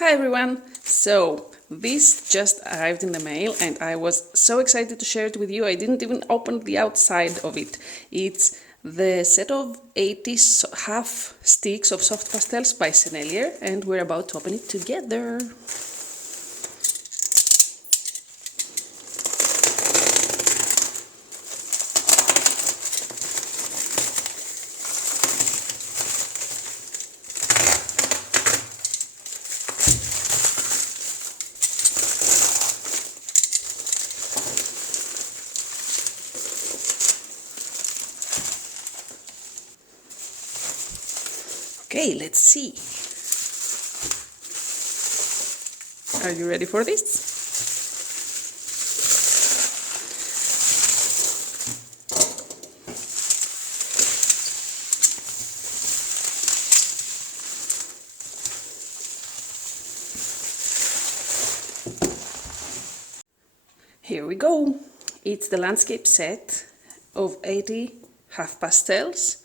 Hi everyone! So, this just arrived in the mail and I was so excited to share it with you. I didn't even open the outside of it. It's the set of 80 half sticks of soft pastels by Sennelier and we're about to open it together. Okay, let's see. Are you ready for this? Here we go. It's the landscape set of 80 half pastels,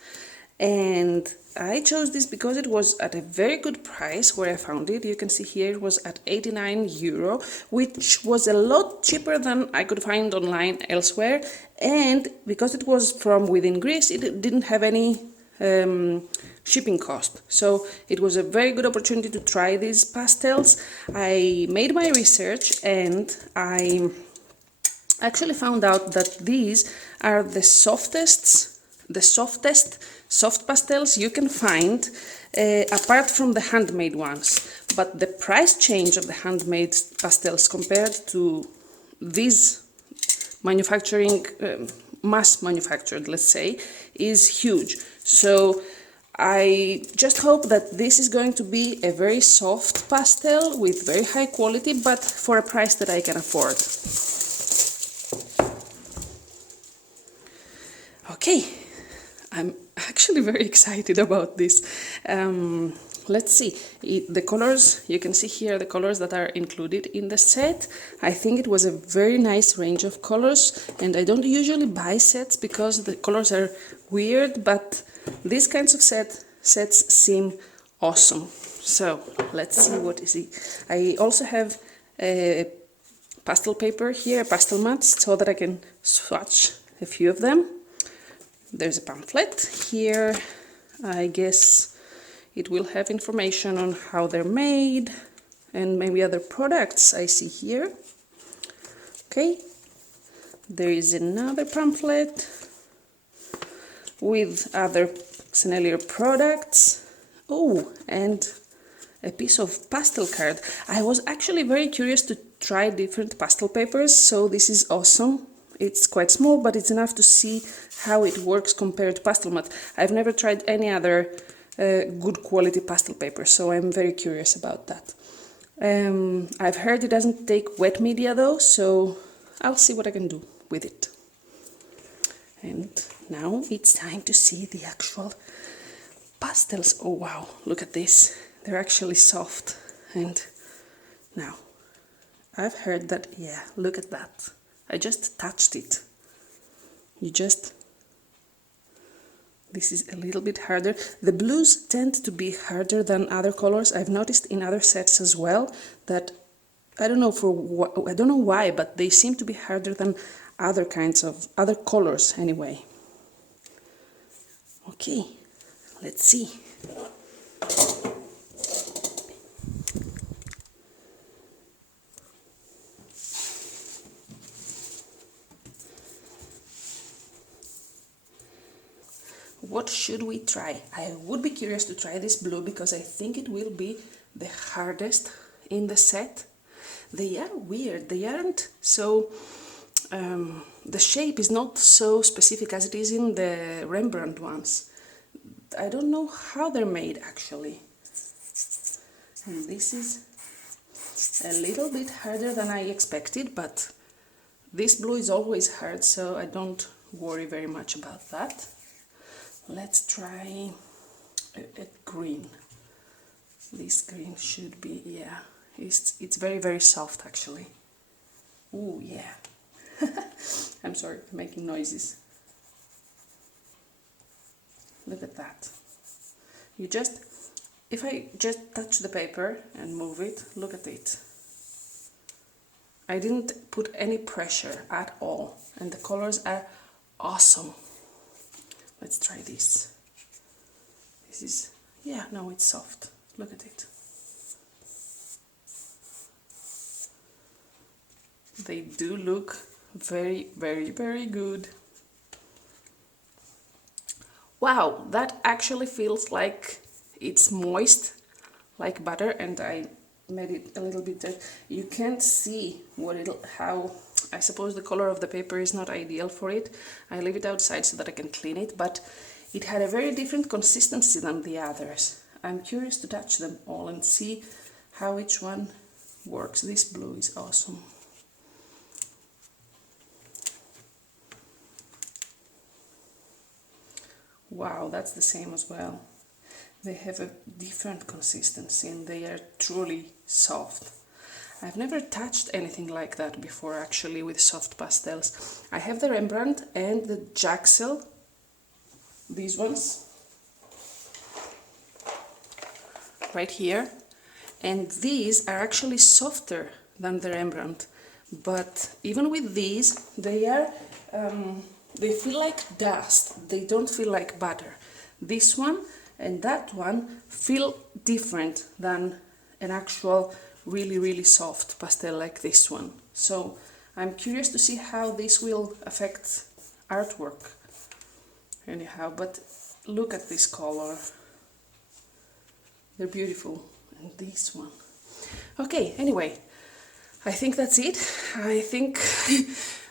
and I chose this because it was at a very good price where I found it. You can see here it was at €89, which was a lot cheaper than I could find online elsewhere, and because it was from within Greece, it didn't have any shipping cost. So it was a very good opportunity to try these pastels. I made my research and I actually found out that these are the softest soft pastels you can find, apart from the handmade ones. But the price change of the handmade pastels compared to these manufacturing, mass manufactured, let's say, is huge. So I just hope that this is going to be a very soft pastel with very high quality, but for a price that I can afford. Okay, I'm actually very excited about this. Let's see, the colors, you can see here the colors that are included in the set. I think it was a very nice range of colors, and I don't usually buy sets because the colors are weird, but these kinds of sets seem awesome. So let's see what is it. I also have a pastel paper here, pastel mats, so that I can swatch a few of them. There's a pamphlet here. I guess it will have information on how they're made and maybe other products I see here. Okay, there is another pamphlet with other Sennelier products. Oh, and a piece of pastel card. I was actually very curious to try different pastel papers, so this is awesome. It's quite small, but it's enough to see how it works compared to pastel mat. I've never tried any other good quality pastel paper, so I'm very curious about that. I've heard it doesn't take wet media though, so I'll see what I can do with it. And now it's time to see the actual pastels. Oh wow, look at this. They're actually soft. And now, I've heard that, yeah, look at that. I just touched it. This is a little bit harder. The blues tend to be harder than other colors. I've noticed in other sets as well that I don't know why, but they seem to be harder than other colors anyway. Okay, let's see. What should we try? I would be curious to try this blue because I think it will be the hardest in the set. They are weird, they aren't so... the shape is not so specific as it is in the Rembrandt ones. I don't know how they're made actually. And this is a little bit harder than I expected, but this blue is always hard, so I don't worry very much about that. Let's try a green. This green should be, yeah, it's very, very soft actually. Ooh, yeah. I'm sorry for making noises. Look at that. You just If I just touch the paper and move it, look at it. I didn't put any pressure at all, and the colors are awesome. Let's try this. This is, yeah, no, it's soft. Look at it. They do look very, very, very good. Wow, that actually feels like it's moist, like butter, and I made it a little bit that you can't see how I suppose the color of the paper is not ideal for it. I leave it outside so that I can clean it, but it had a very different consistency than the others. I'm curious to touch them all and see how each one works. This blue is awesome. Wow, that's the same as well. They have a different consistency and they are truly soft. I've never touched anything like that before, actually, with soft pastels. I have the Rembrandt and the Jaxel, these ones, right here, and these are actually softer than the Rembrandt, but even with these, they feel like dust, they don't feel like butter. This one and that one feel different than an actual really, really soft pastel like this one. So I'm curious to see how this will affect artwork. Anyhow, but look at this color. They're beautiful. And this one. Okay, anyway, I think that's it. I think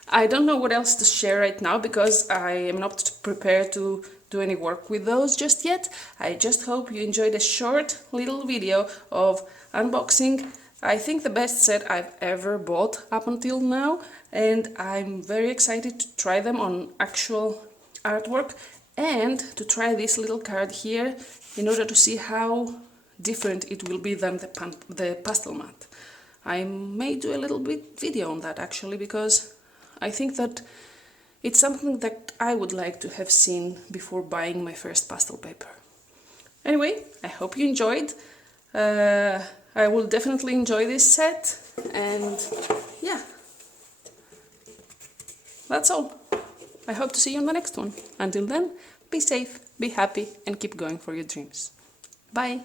I don't know what else to share right now because I am not prepared to do any work with those just yet. I just hope you enjoyed a short little video of unboxing, I think, the best set I've ever bought up until now, and I'm very excited to try them on actual artwork and to try this little card here in order to see how different it will be than the pastel mat. I may do a little bit video on that actually, because I think that it's something that I would like to have seen before buying my first pastel paper. Anyway, I hope you enjoyed. I will definitely enjoy this set, and yeah, that's all. I hope to see you on the next one. Until then, be safe, be happy, and keep going for your dreams. Bye!